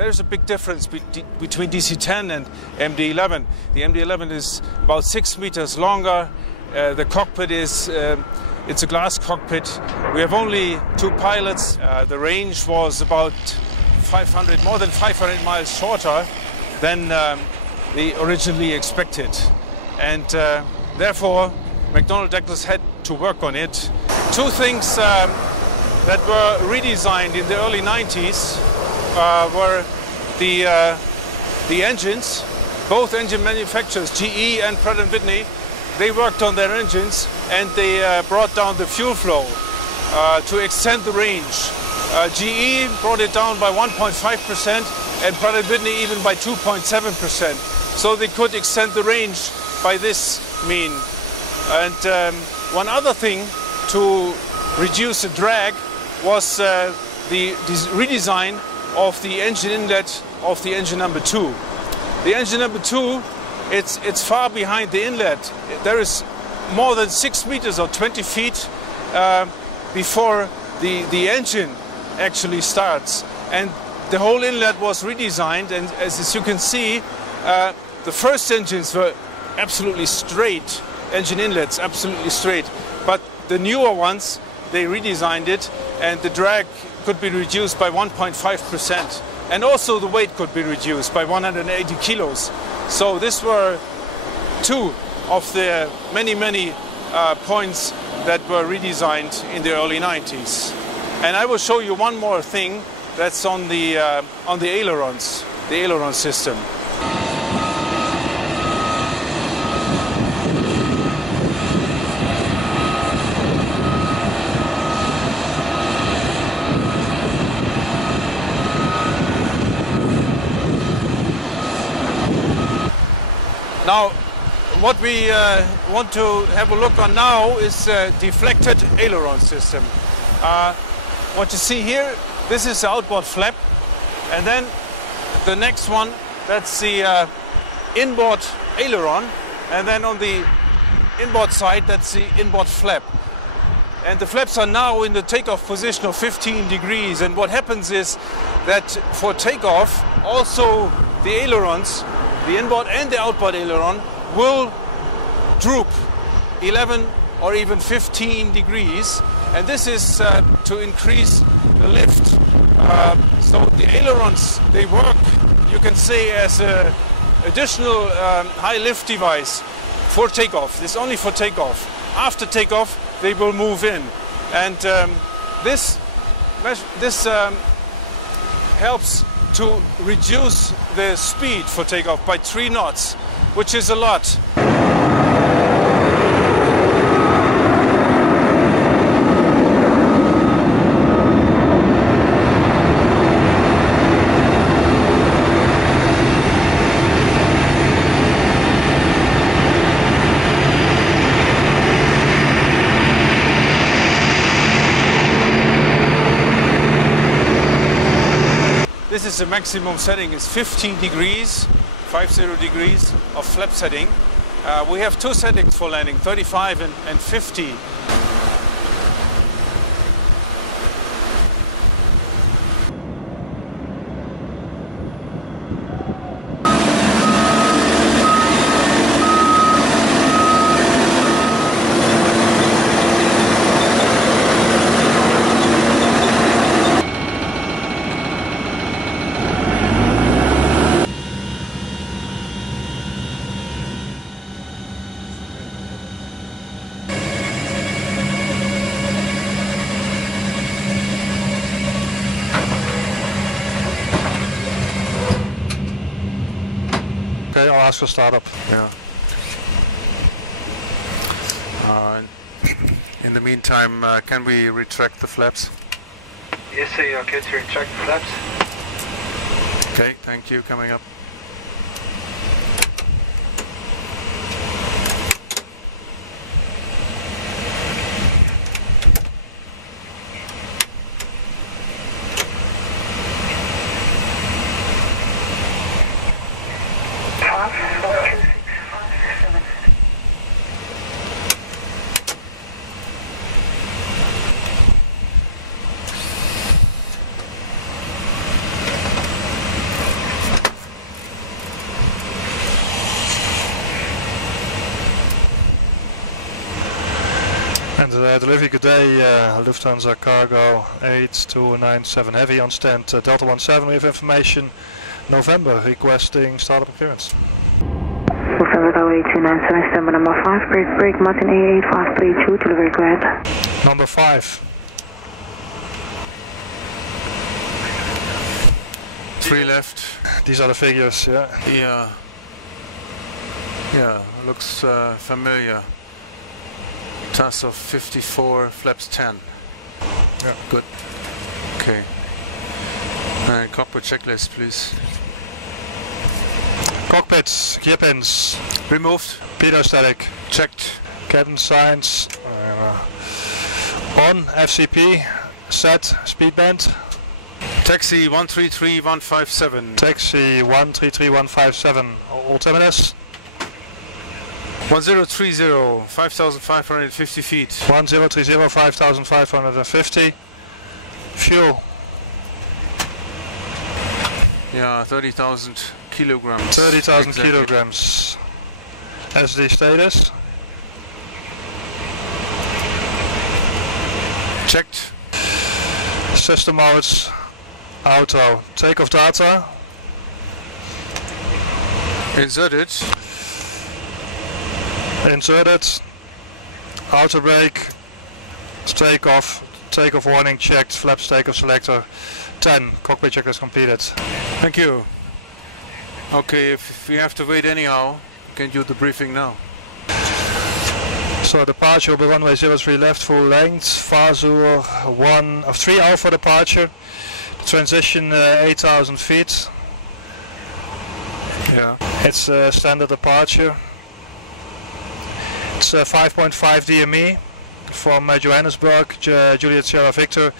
There's a big difference between DC-10 and MD-11. The MD-11 is about 6 meters longer. The cockpit is it's a glass cockpit. We have only 2 pilots. The range was about more than 500 miles shorter than they originally expected. And therefore, McDonnell Douglas had to work on it. 2 things that were redesigned in the early 90s were the engines. Both engine manufacturers, GE and Pratt & Whitney, they worked on their engines and they brought down the fuel flow to extend the range. GE brought it down by 1.5% and Pratt & Whitney even by 2.7%. So they could extend the range by this mean. And one other thing to reduce the drag was the redesign of the engine inlet of the engine number 2. The engine number 2, it's far behind the inlet. There is more than 6 meters or 20 feet before the engine actually starts. And the whole inlet was redesigned, and as you can see, the first engines were absolutely straight, engine inlets absolutely straight. But the newer ones, they redesigned it, and the drag could be reduced by 1.5%. And also the weight could be reduced by 180 kilos. So these were 2 of the many points that were redesigned in the early 90s. And I will show you one more thing that's on the ailerons, the aileron system. Now, what we want to have a look on now is deflected aileron system. What you see here, this is the outboard flap, and then the next one, that's the inboard aileron, and then on the inboard side, that's the inboard flap. And the flaps are now in the takeoff position of 15 degrees, and what happens is that for takeoff, also the ailerons, the inboard and the outboard aileron, will droop 11 or even 15 degrees, and this is to increase the lift. So the ailerons, they work, you can say, as an additional high lift device for takeoff. This is only for takeoff. After takeoff, they will move in, and this helps to reduce the speed for takeoff by 3 knots, which is a lot. This is the maximum setting, is 15 degrees, 50 degrees of flap setting. We have 2 settings for landing, 35 and 50. I'll ask for startup. Yeah. In the meantime, can we retract the flaps? Yes, sir, you're okay to retract the flaps. Okay, thank you. Coming up. delivery, good day, Lufthansa Cargo 8297 Heavy on stand Delta 17. We have information November requesting startup appearance. Lufthansa Cargo 8297, stand by number 5, break, Martin A8532, delivery, go ahead. Number 5. 3 left. These are the figures, yeah? Yeah, looks familiar. TAS of 54, flaps 10. Yeah. Good. Okay. And cockpit checklist, please. Cockpits, gear pins. Removed. Pedostatic. Checked. Cabin signs. On, FCP. Set, speed band. Taxi 133157. Taxi 133157. Altimeters. 1030, 5,550 feet. 1030, 5,550. Fuel. Yeah, 30,000 kilograms. 30,000 exactly. kilograms. SD status. Checked. System modes. Auto. Takeoff data. Inserted. Inserted. Auto brake. Takeoff. Takeoff warning checked. Flaps takeoff selector. 10. Cockpit checklist completed. Thank you. Okay, if we have to wait anyhow, can do the briefing now. So departure will be runway 03 left, full length. Fazur 3 alpha departure. Transition 8,000 feet. Yeah. It's standard departure. It's 5.5 DME from Johannesburg, Juliet Sierra Victor.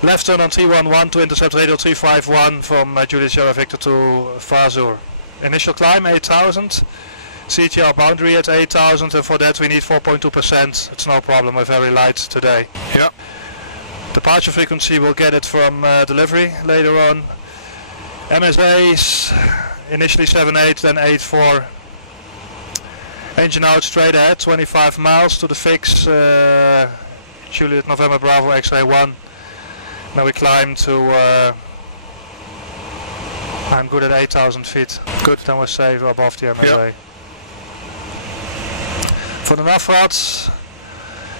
Left turn on 311 to intercept radio 351 from Juliet Sierra Victor to Fazur. Initial climb 8,000. CTR boundary at 8,000, and for that we need 4.2%. It's no problem, we're very light today. Yeah. Departure frequency, we'll get it from delivery later on. MSAs, initially 7.8, then 8.4. Engine out straight ahead, 25 miles to the fix, Juliet November Bravo X-ray 1. Now we climb to, I'm good at 8,000 feet. Good, then we're safe above the MSA. Yeah. For the NAVRAD,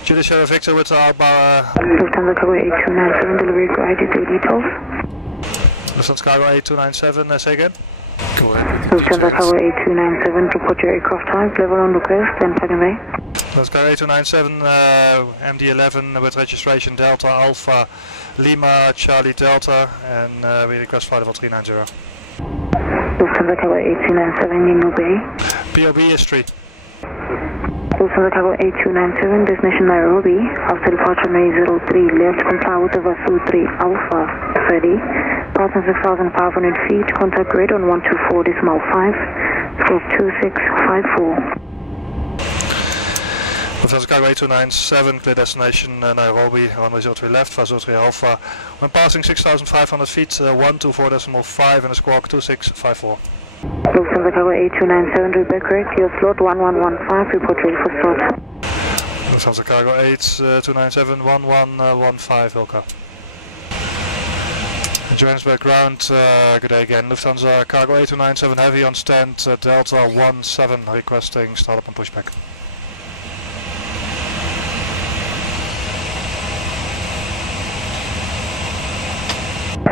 Juliet Sierra Victor with our Lufthansa Cargo 8297, delivery, go ahead, your details. Lufthansa Cargo 8297, say again. Go ahead with the Lufthansa Cargo details. 8297, report your aircraft type, level on request, then plug and bay. Lufthansa Cargo 8297, MD-11 with registration Delta Alpha Lima Charlie Delta, and we request flight level 390. Lufthansa Cargo 8297, Nino Bay. POB history. Lufthansa Cargo 8297, destination Nairobi. After departure May 03 left, comply with the Vasu 3 Alpha 30. Passing 6,500 feet, contact grid on 124.5, scope 2654. Lufthansa Cargo 8297, clear destination Nairobi, runway 03 left, Vasu 3 Alpha. When passing 6,500 feet, 124.5 and a squawk 2654. Lufthansa Cargo 8297, repeat correct, your slot 1115, report ready for start. Lufthansa Cargo 8297, 1115, Wilco. Johannesburg ground, good day again. Lufthansa Cargo 8297 Heavy on stand, Delta 17, requesting startup and pushback.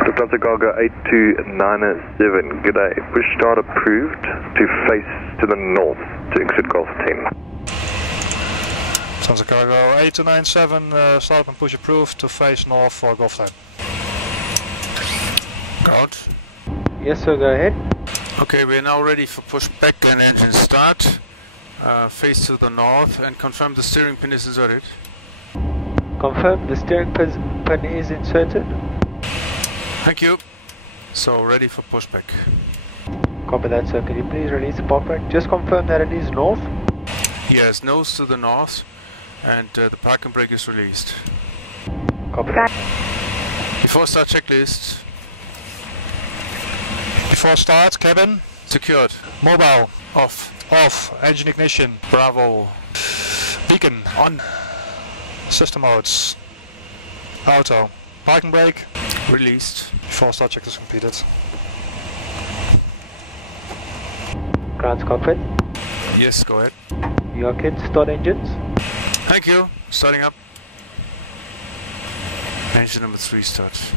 Lufthansa Cargo 8297, good day. Push start approved to face to the north to exit Golf 10. Lufthansa Cargo 8297, startup and push approved to face north for Golf 10. Out. Yes sir, go ahead. Okay, we are now ready for push back and engine start. Face to the north and confirm the steering pin is inserted. Confirm the steering pin is inserted. Thank you. So ready for pushback. Copy that sir, can you please release the pop rack? Just confirm that it is north. Yes, nose to the north, and the park and brake is released. Copy that. Before start checklist. Before start, cabin. Secured. Mobile. Off. Off. Engine ignition. Bravo. Beacon. On. System modes. Auto. Parking brake. Released. Before start check is completed. Ground cockpit. Yes, go ahead. Your kids start engines. Thank you. Starting up. Engine number 3 start.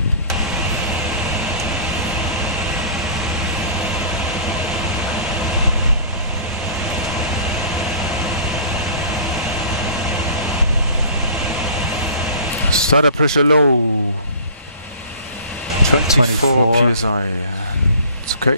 Starter pressure low. 24 psi. It's okay.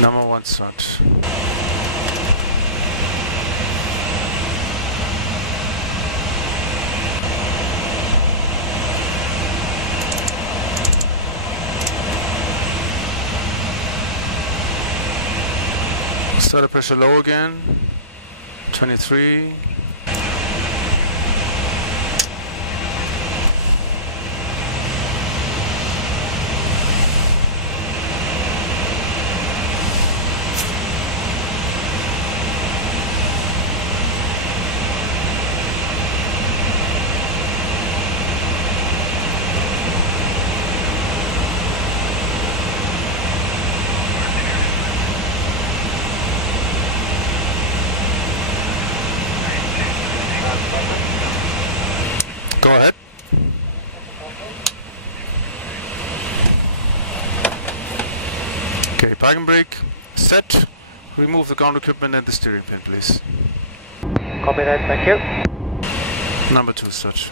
Number 1 start. Starter pressure low again. 23. Go ahead. Okay, parking brake set. Remove the ground equipment and the steering pin, please. Copy that, thank you. Number 2 start.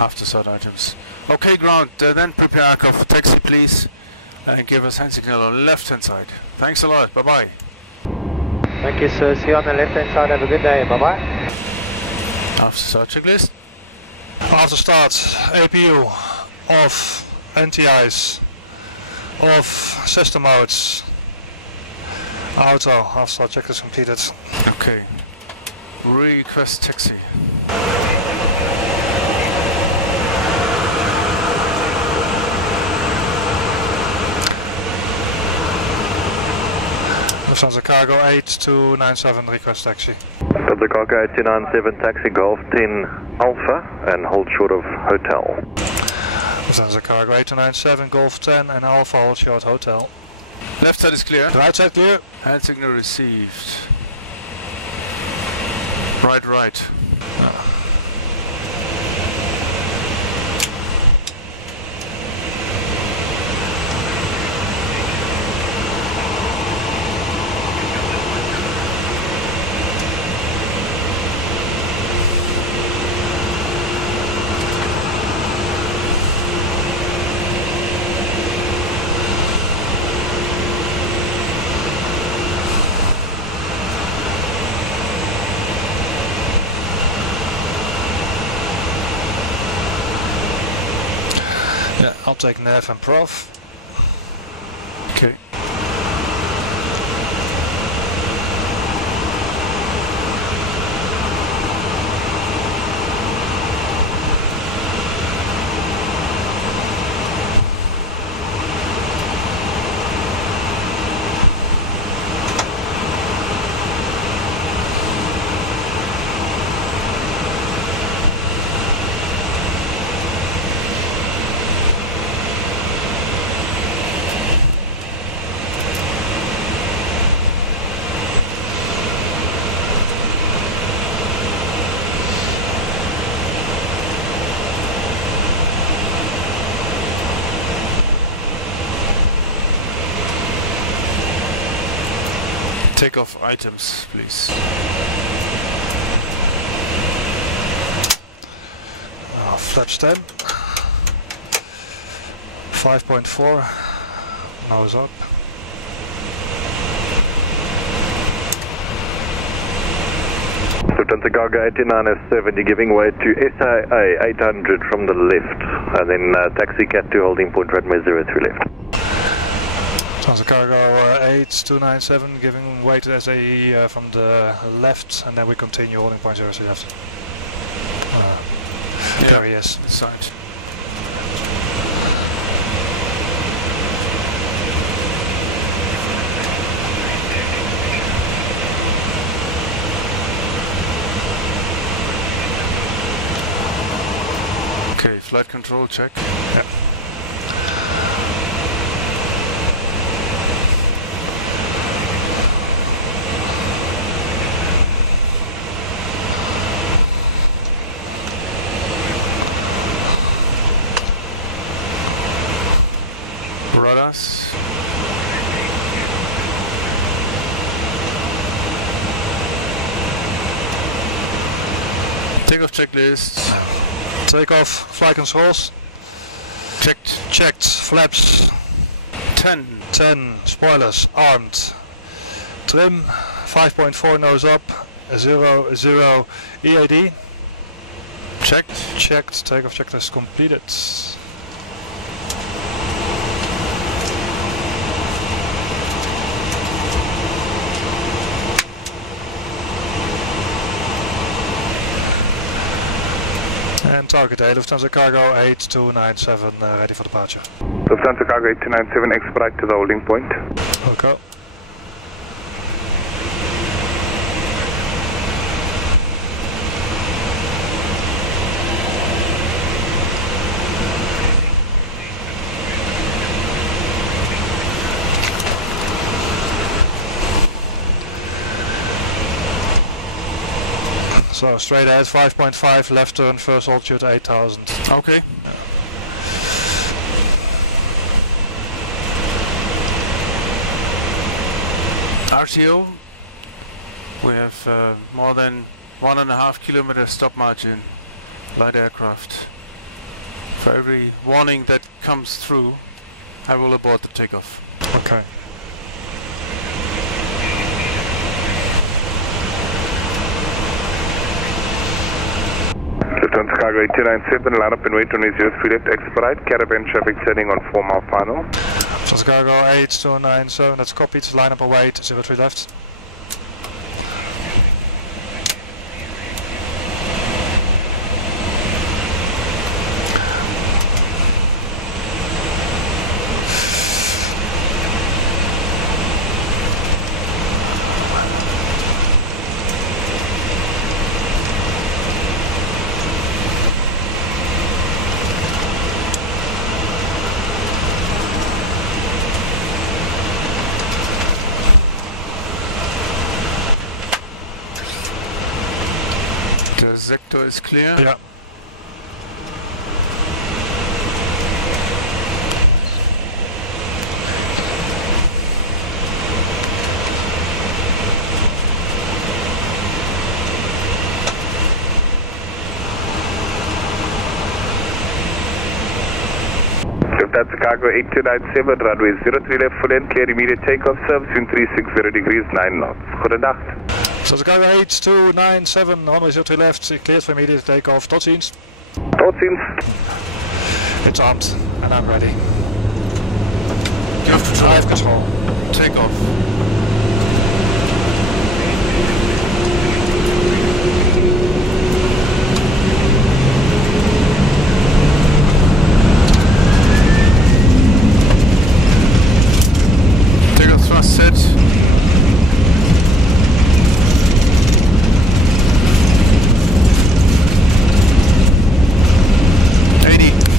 After start items. Okay, ground, then prepare aircraft for taxi, please, and give us hand signal on left hand side. Thanks a lot, bye bye. Thank you, sir. See you on the left hand side. Have a good day. Bye bye. After start checklist. After start, APU off, NTIs off, system modes. Auto, after start check is completed. Okay. Request taxi. Lufthansa Cargo 8297 request taxi. Lufthansa Cargo 8297 taxi Golf 10 Alpha and hold short of hotel. Lufthansa Cargo 8297 Golf 10 and Alpha hold short hotel. Left side is clear. Right side clear. Hand signal received. Right. Yeah, I'll take nav and prof. Okay. takeoff items, please. Flaps 10. 5.4. Nose up. Lufthansa Cargo 8970 giving way to SIA 800 from the left, and then taxi cat to holding point runway 03 left. Lufthansa Cargo 8297 giving way to SAE from the left, and then we continue holding point 03 left. There he is. Side. Okay, flight control check. Yeah. Radars. Takeoff checklist. Takeoff, flight controls. Checked. Checked, flaps 10. 10, spoilers armed. Trim 5.4 nose up, 0 EAD. Checked. Checked, takeoff checklist completed. And target A, Lufthansa Cargo 8297, ready for departure. Lufthansa Cargo 8297 expedite to the holding point. Okay. So straight ahead 5.5, left turn, first altitude 8000. Okay. RTO, we have more than 1.5 kilometer stop margin, light aircraft. For every warning that comes through, I will abort the takeoff. Okay. Lufthansa Cargo 8297, line up and wait on 03 left, expedite, caravan traffic turning on 4 mile final. Lufthansa Cargo 8297, that's copied, line up and wait, 03 left. Sector is clear. Yeah. Lufthansa Cargo 8297, runway 03 left full end, clear immediate takeoff, service in 360 degrees, 9 knots. Goedendag. Lufthansa Cargo 8297, runway 03 left, cleared for immediate takeoff. Tot ziens. Tot ziens. It's armed, and I'm ready. You have to Drive control. Take off. Takeoff thrust set.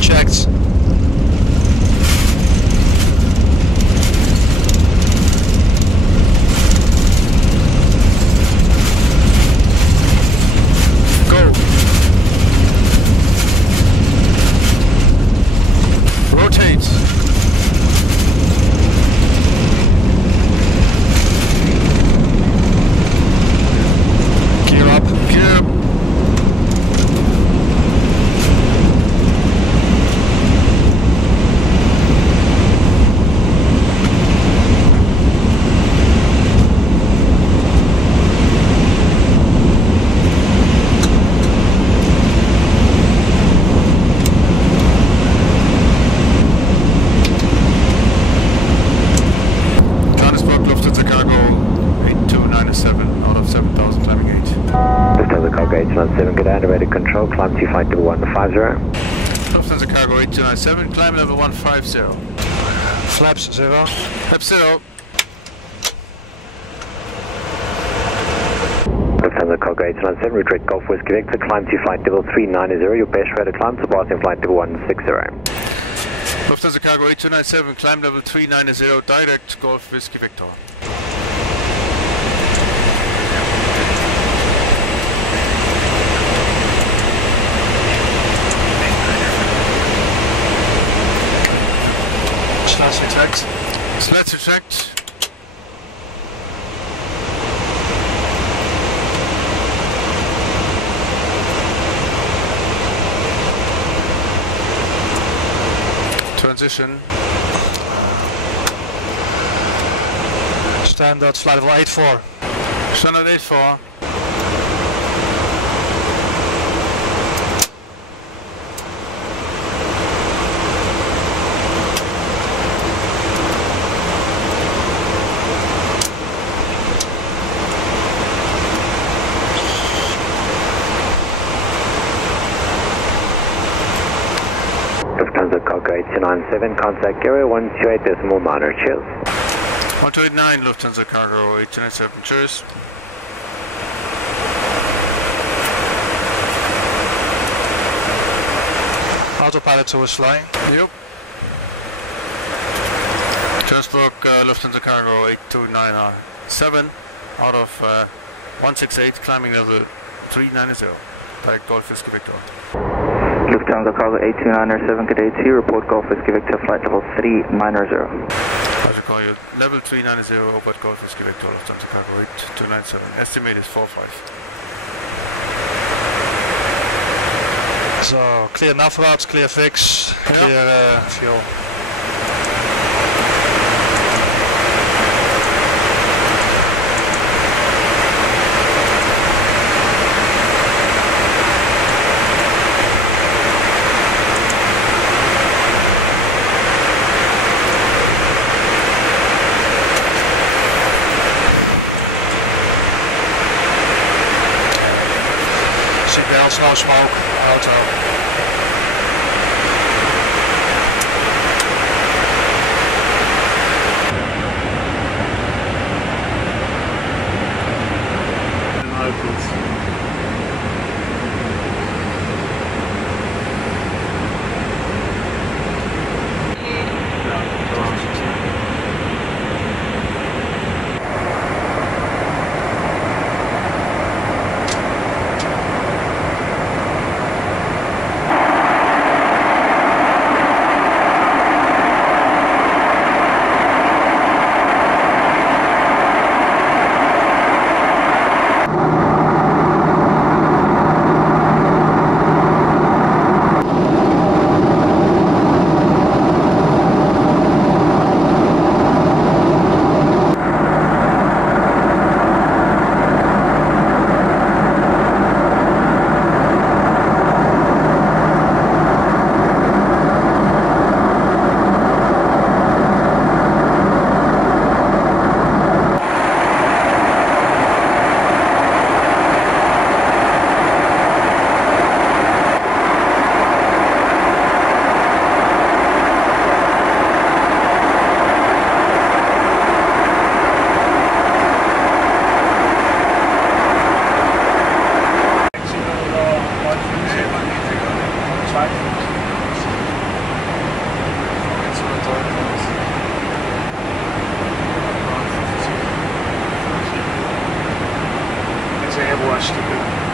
Checked. elevator control, climb to flight level 150. Lufthansa Cargo 8297, climb level 150. Flaps 0. Flaps 0. Lufthansa Cargo 8297, route red Golf Whiskey Victor, climb to flight level 390, your best rate of climb, surpassing flight level 160. Lufthansa Cargo 8297, climb level 390, direct Golf Whiskey Victor. Slats retract. Slats retract. Transition. Standard flight level 84. Standard 84. Lufthansa Cargo 8297, contact area 128.9, cheers. 1289 Lufthansa Cargo 8297, cheers. Autopilot 2 is flying. Yep. Johannesburg, Lufthansa Cargo 8297, out of 168, climbing level 390, direct Golf Whiskey Victor. Lufthansa Cargo 8297, good day to you, report Golf Whiskey Victor, flight level 390. I should call you level 390, over at Golf Whiskey Victor, Lufthansa Cargo 8297, estimate is 45. So, clear nav routes, clear fix, clear fuel. Seatbelts, no smoke, auto.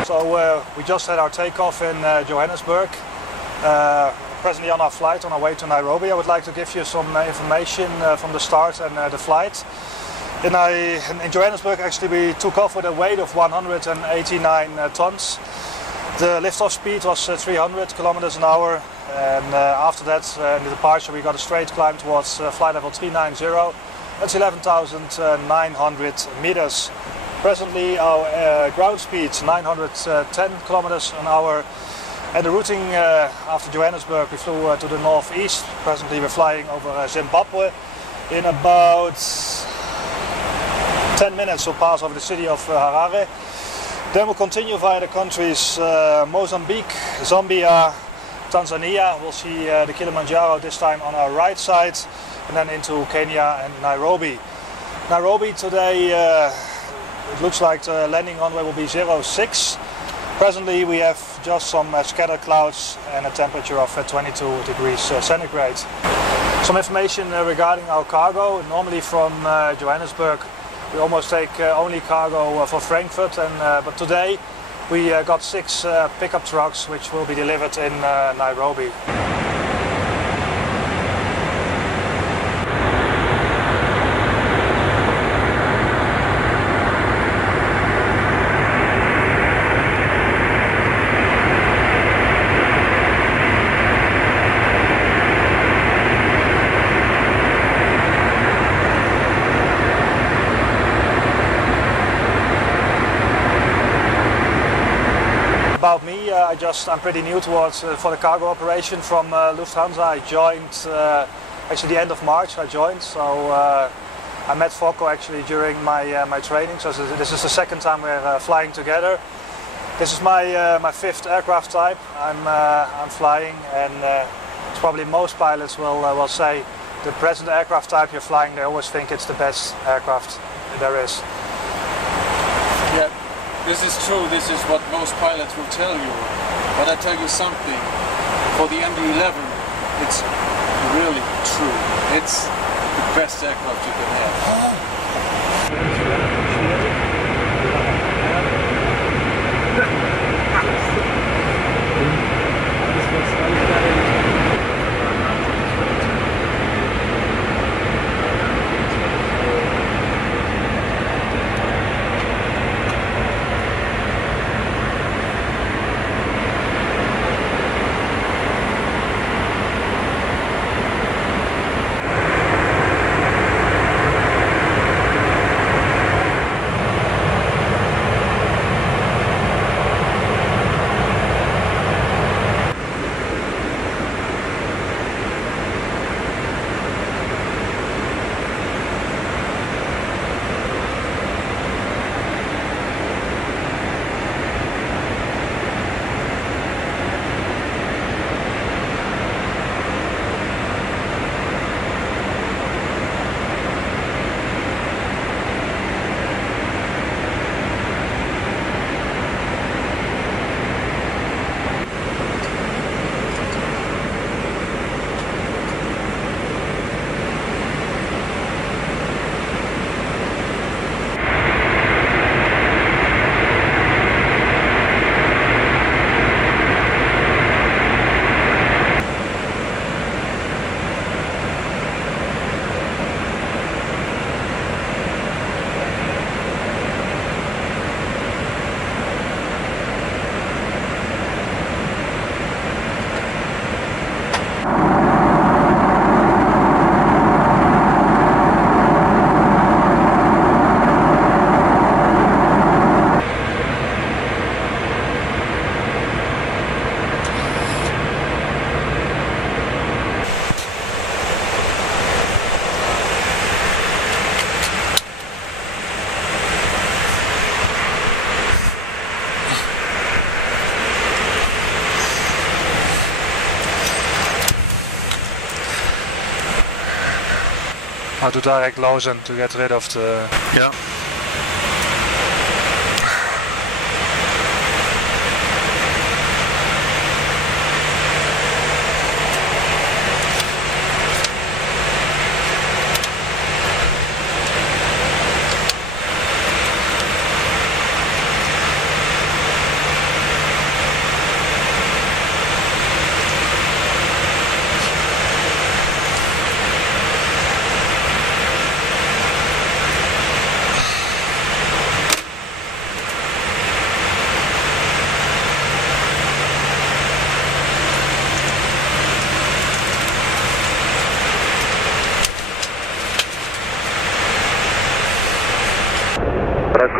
So we just had our takeoff in Johannesburg, presently on our flight on our way to Nairobi. I would like to give you some information from the start and the flight. In Johannesburg actually we took off with a weight of 189 tons. The liftoff speed was 300 kilometers an hour, and after that in the departure we got a straight climb towards flight level 390. That's 11,900 meters. Presently our ground speed 910 kilometers an hour, and the routing after Johannesburg we flew to the northeast. Presently we're flying over Zimbabwe. In about 10 minutes we'll pass over the city of Harare. Then we'll continue via the countries Mozambique, Zambia, Tanzania. We'll see the Kilimanjaro this time on our right side, and then into Kenya and Nairobi. Nairobi today, it looks like the landing runway will be 06. Presently we have just some scattered clouds and a temperature of 22 degrees centigrade. Some information regarding our cargo. Normally from Johannesburg we almost take only cargo for Frankfurt, but today we got 6 pickup trucks which will be delivered in Nairobi. About me, I'm pretty new for the cargo operation from Lufthansa. I joined actually the end of March. I joined, so I met Fokko actually during my training. So this is the second time we're flying together. This is my 5th aircraft type I'm flying, and it's probably most pilots will say the present aircraft type you're flying, they always think it's the best aircraft there is. Yeah. This is true, this is what most pilots will tell you, but I tell you something, for the MD-11 it's really true, it's the best aircraft you can have. How to direct Lausanne to get rid of the... Yeah.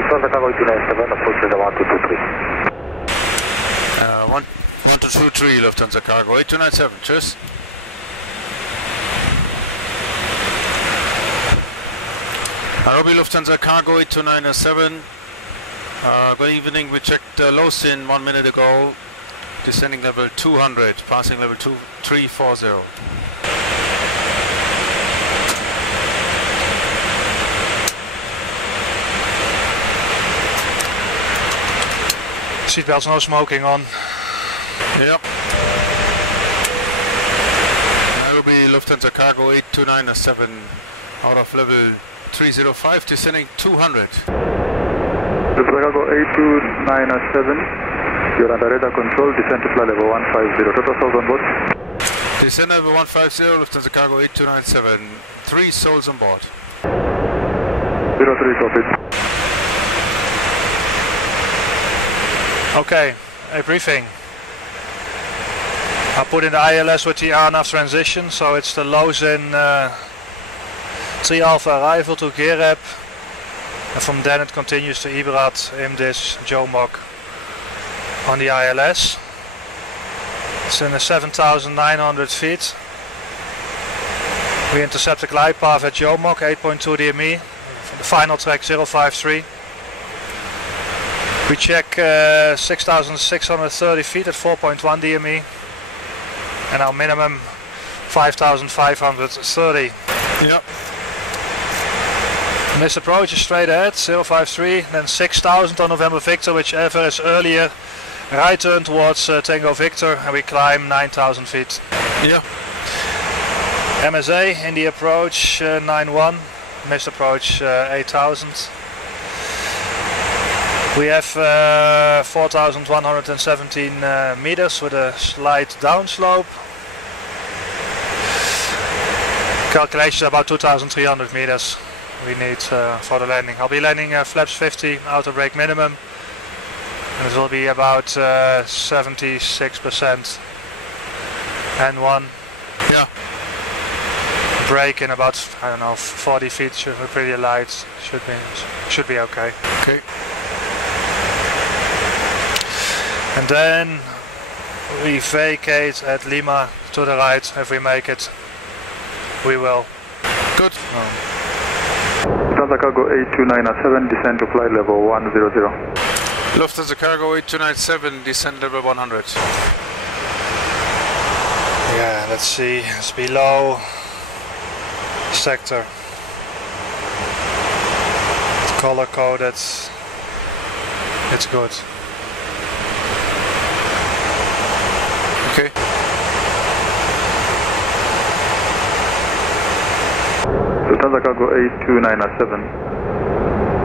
Lufthansa Cargo 297, approach to 1223. 1223 Lufthansa Cargo 8297, tschüss. Nairobi Lufthansa Cargo 8297, Good evening, we checked low sin 1 minute ago, descending level 200, passing level 2340. Seatbelts, no smoking on. Yep. Nairobi, Lufthansa Cargo 8297, out of level 305, descending 200. Lufthansa Cargo 8297, you're under radar control, descend to flight level 150, total souls on board. Descend level 150, Lufthansa Cargo 8297, 3 souls on board. 03, copy. Okay, a briefing. I put in the ILS with the RNAV transition, so it's the lows in 3 Alpha arrival to Gereb, and from then it continues to Ibrat, Imdis, Jomok on the ILS. It's in the 7,900 feet. We intercept the glide path at Jomok, 8.2 DME, the final track 053. We check 6,630 feet at 4.1 DME, and our minimum 5,530. Yep. This approach is straight ahead, 053, then 6,000 on November Victor, whichever is earlier. Right turn towards Tango Victor, and we climb 9,000 feet. Yeah. MSA in the approach 91, missed approach 8,000. We have 4,117 meters with a slight downslope. Calculations about 2,300 meters we need for the landing. I'll be landing flaps 50, outer brake minimum. And it will be about 76% N1. Yeah. Brake in about, I don't know, 40 feet, should be pretty light, should be okay. Okay. And then we vacate at Lima to the right. If we make it, we will. Good. Lufthansa Cargo 8297, descend to flight level 100. Lufthansa Cargo 8297, descend level 100. Yeah, let's see. It's below sector. It's color coded. It's good. Okay. Lufthansa Cargo 8297,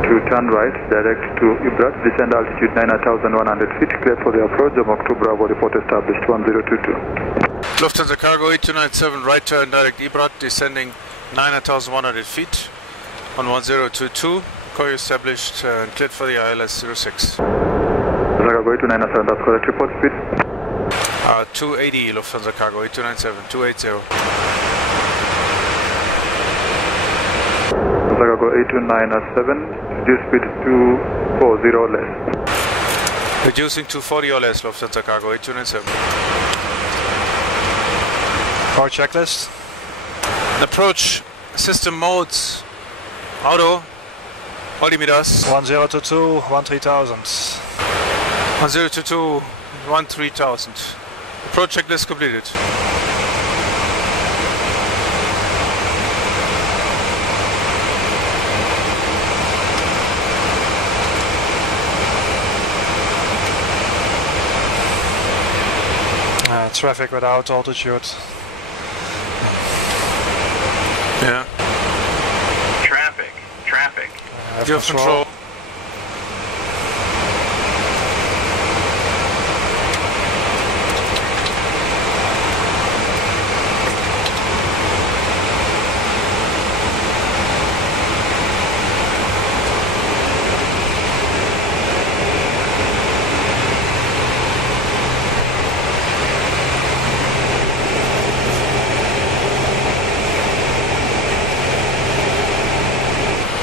to turn right, direct to Ibrat, descend altitude 9,100 feet, cleared for the approach, October Bravo report established 1022. Lufthansa Cargo 8297, right turn, direct Ibrat, descending 9,100 feet on 1022, Coy established and cleared for the ILS 06. Lufthansa Cargo 8297, that's correct, report speed. 280, Lufthansa Cargo 8297, 280. Lufthansa Cargo 8297, reduce speed to 240 or less. Reducing to 40 or less, Lufthansa Cargo 8297. Power checklist. Approach system modes. Auto. Altimeters. 1022, 13,000. 1022, 13,000. Approach checklist completed. Traffic without altitude. Yeah. Traffic. You have control.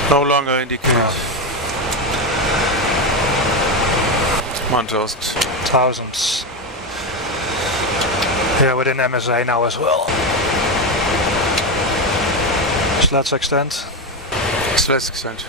No longer indicated. No. 1,000. Thousands. Yeah, within MSA now as well. So let's extend. So let's extend.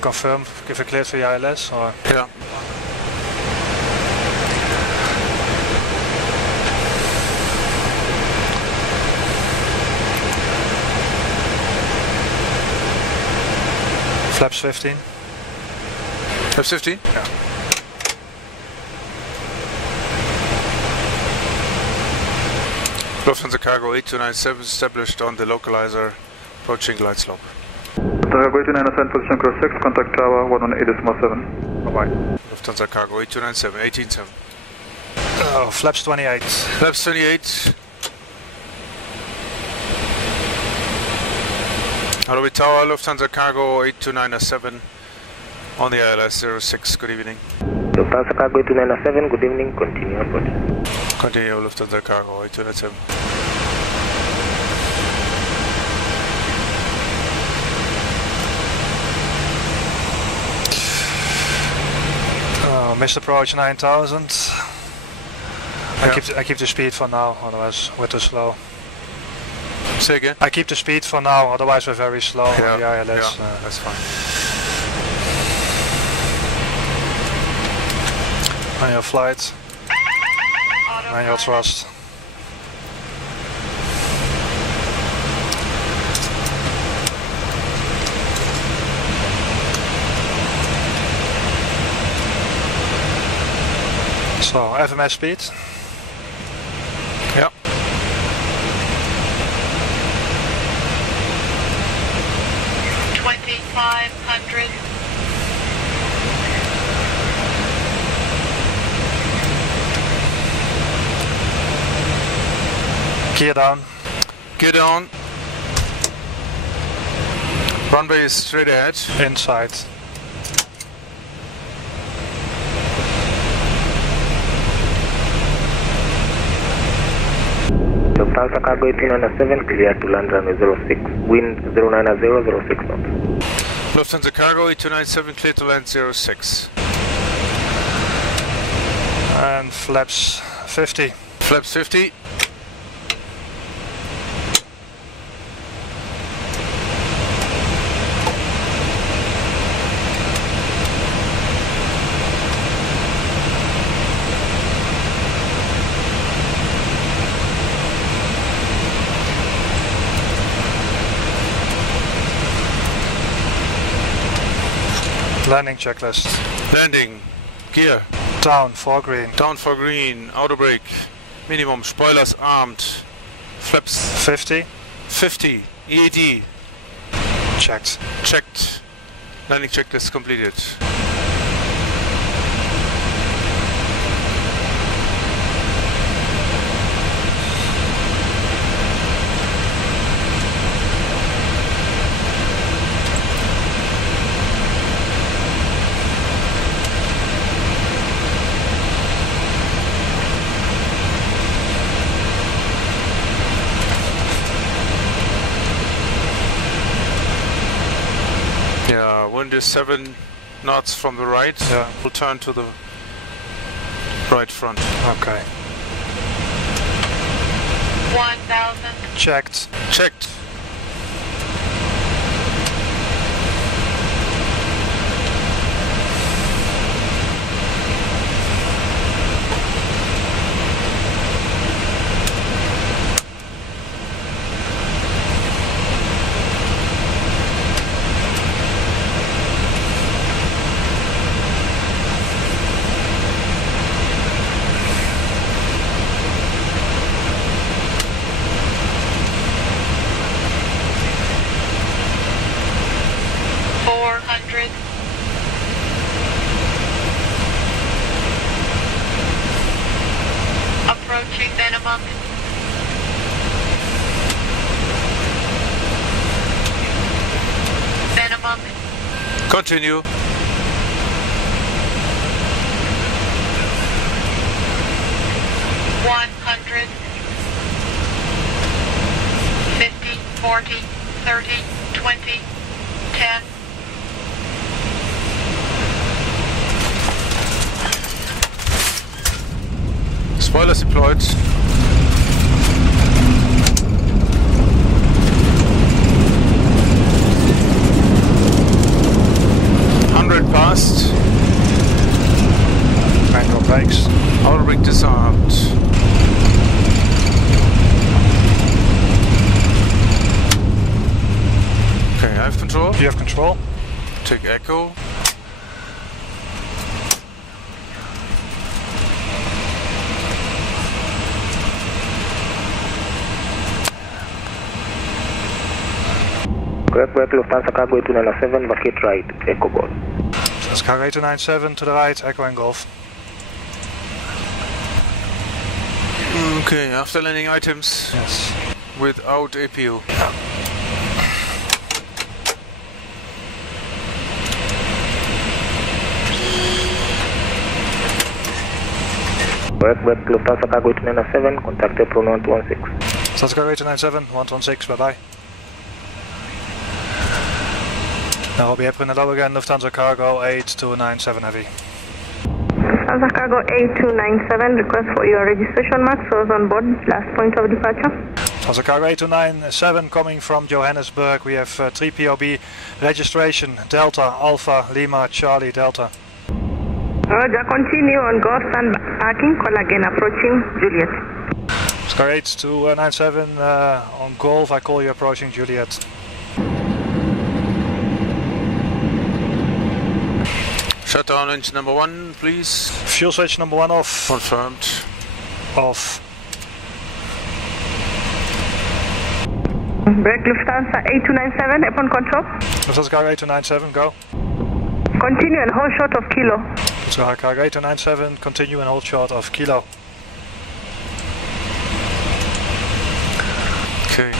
confirm, give a clear for the ILS or? Yeah. Flaps 15. Flaps 15? Yeah. Lufthansa Cargo 8297 established on the localizer, approaching glide slope. Cargo 8297, position cross 6, contact tower 118.7. Bye-bye. Lufthansa Cargo 8297, 187. Oh, flaps 28. Flaps 28. Nairobi Tower, Lufthansa Cargo 8297 on the ILS 06, good evening. Lufthansa Cargo 8297, good evening, continue approach. Continue, Lufthansa Cargo 8297. Oh, missed approach 9000. Yeah. I keep the speed for now, otherwise we're too slow. Say again? I keep the speed for now, otherwise we're very slow on the ILS. Yeah, that's fine. Manual flight. Manual thrust. So, FMS speed. Yeah. $2,500. Gear down. Gear down. Runway is straight ahead. Inside. Lufthansa Cargo 8297, clear to land runway 06, wind 090, 06 knots. Lufthansa Cargo 8297, clear to land 06. And flaps 50. Flaps 50. Landing checklist. Landing. Gear. Down for green. Down for green. Auto brake. Minimum. Spoilers armed. Flaps 50. 50. EAD. Checked. Checked. Landing checklist completed. Wind is 7 knots from the right. Yeah. We'll turn to the right front. Okay. 1,000. Checked. Checked. Approaching minimum. Minimum. Continue. $100, 50, 40, 30, 20, 10. Spoilers deployed. control? You have control. Take echo. Correct, Lufthansa Cargo 297, vacate right, echo golf. Lufthansa Cargo 297 to the right, echo and golf. Okay, after landing items. Yes. Without APU. Correct, Lufthansa Cargo 297, contact April 116. Lufthansa Cargo 297, 116, bye bye. Nairobi April hello again, Lufthansa Cargo 8297 heavy. Lufthansa Cargo 8297, request for your registration mark, shows on board, last point of departure. Lufthansa Cargo 8297 coming from Johannesburg, we have 3POB registration, Delta, Alpha, Lima, Charlie, Delta. Roger, continue on go, stand parking, call again, approaching Juliet. Lufthansa Cargo 8297 on Golf, I call you approaching Juliet. Shut down engine number 1, please. Fuel switch number 1 off. Confirmed. Off. Break Lufthansa 8297, upon control. Lufthansa Cargo 8297, go. Continue and hold short of kilo. Lufthansa Cargo 8297, continue and hold short of kilo. Okay.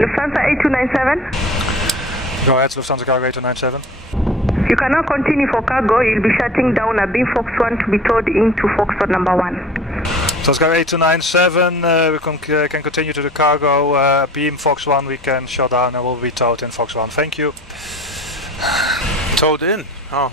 Lufthansa 8297. Go ahead, Lufthansa Cargo 8297. You cannot continue for cargo, you'll be shutting down a beam Fox 1 to be towed into Foxtrot number 1. Lufthansa Cargo 8297, we can continue to the cargo, beam Fox 1 we can shut down and will be towed in Fox 1, thank you. Towed in? Oh.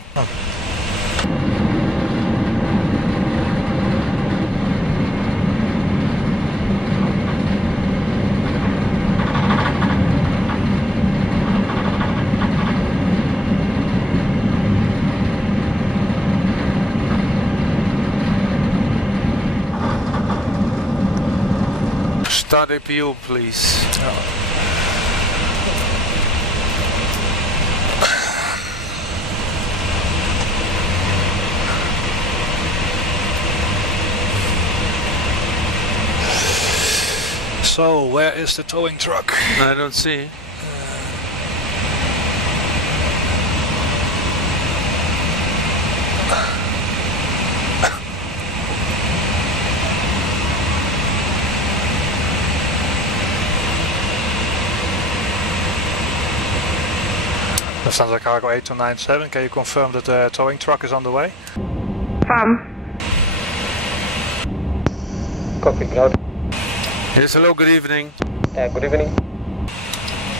Start APU, please. So, where is the towing truck? I don't see. Lufthansa Cargo 8297, can you confirm that the towing truck is on the way? Copy, cloud. Yes, hello, good evening. Good evening.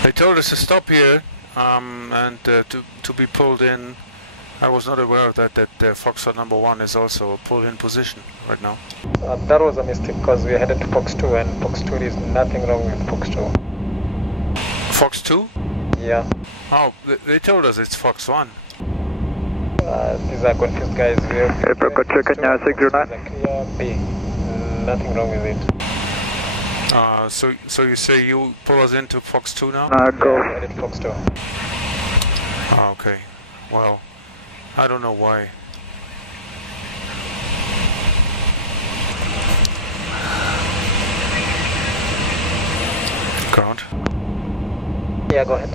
They told us to stop here and to be pulled in. I was not aware of that Foxtrot number 1 is also a pull-in position right now. That was a mistake because we are headed to Fox 2 and Fox 2 is nothing wrong with Fox 2. Fox 2? Yeah. Oh, they told us it's Fox 1. These are confused guys. We have Kenya 609. clear B. Nothing wrong with it. So you say you pull us into Fox 2 now? Go. Yeah, headed to Fox 2. Oh, okay. Well, I don't know why. Ground. Yeah, go ahead.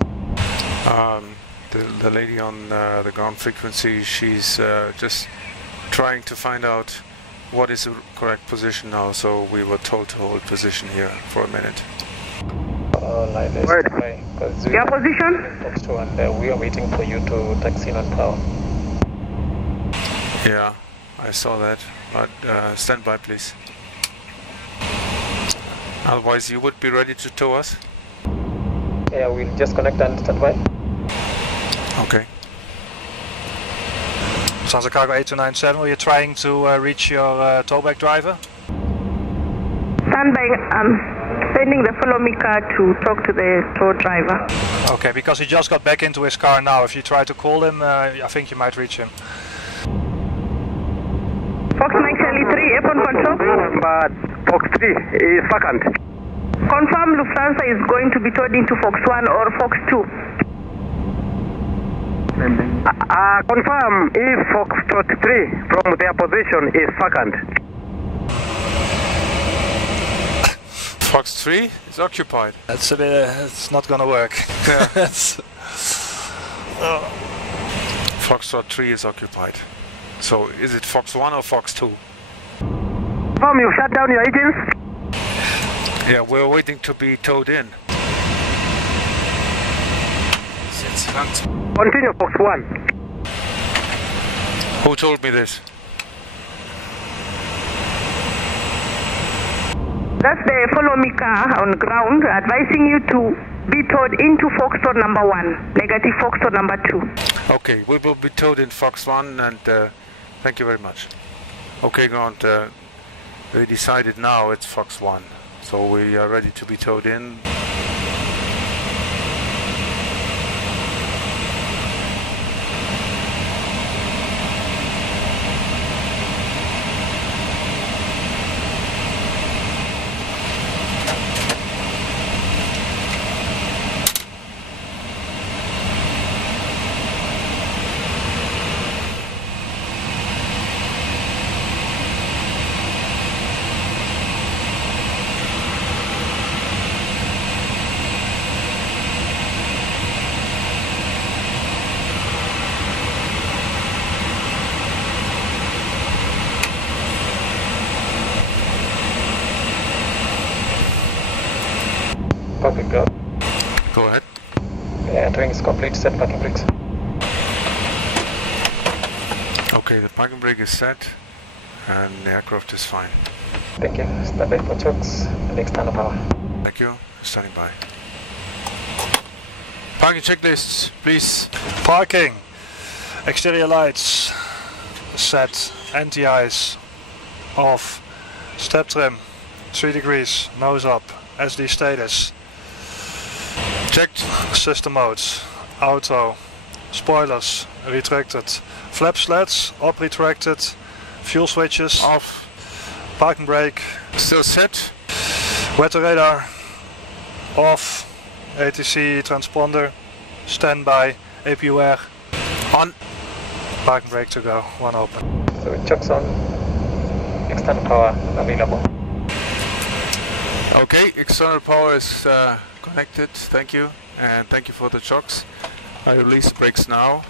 The lady on the ground frequency, she's just trying to find out what is the correct position now, so we were told to hold position here for a minute. Your position? Fox 2 and we are waiting for you to taxi in on power. Yeah, I saw that, but stand by please. Otherwise you would be ready to tow us? Yeah, we'll just connect and stand by. Okay. Lufthansa Cargo 8297, are you trying to reach your towback driver? Stand by, sending the follow me car to talk to the tow driver. Okay, because he just got back into his car now. If you try to call him, I think you might reach him. Fox 9 Charlie 3, upon control. Fox 3 is vacant. Confirm Lufthansa is going to be towed into Fox 1 or Fox 2. Confirm if Fox 3 from their position is vacant. Fox 3 is occupied. That's a bit, it's not gonna work. Yeah. Oh. Foxtrot 3 is occupied. So is it Fox 1 or Fox 2? Confirm you shut down your engines? Yeah, we're waiting to be towed in. Continue Fox 1. Who told me this? That's the follow me car on ground advising you to be towed into Foxtrot number 1, negative Foxtrot number 2. Okay, we will be towed in Fox 1 and thank you very much. Okay, ground, we decided now it's Fox 1. So we are ready to be towed in. Cockpit, go. Go ahead. Entering is complete, set parking brakes. Okay, the parking brake is set and the aircraft is fine. Thank you. Stand by for chokes and external power. Thank you. Standing by. Parking checklists, please. Parking. Exterior lights set. Anti-ice off. Step trim 3 degrees. Nose up. SD status. Checked. System modes. Auto. Spoilers retracted. Flap slats up retracted. Fuel switches off. Parking brake still set. Weather radar off. ATC transponder standby. APUR on. Parking brake to go. One open. So chokes on. External power available. Okay, external power is connected. Thank you, and thank you for the chocks. I release the brakes now.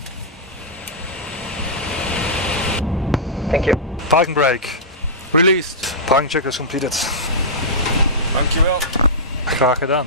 Thank you. Parking brake released. Parking check is completed. Dankjewel. Graag gedaan.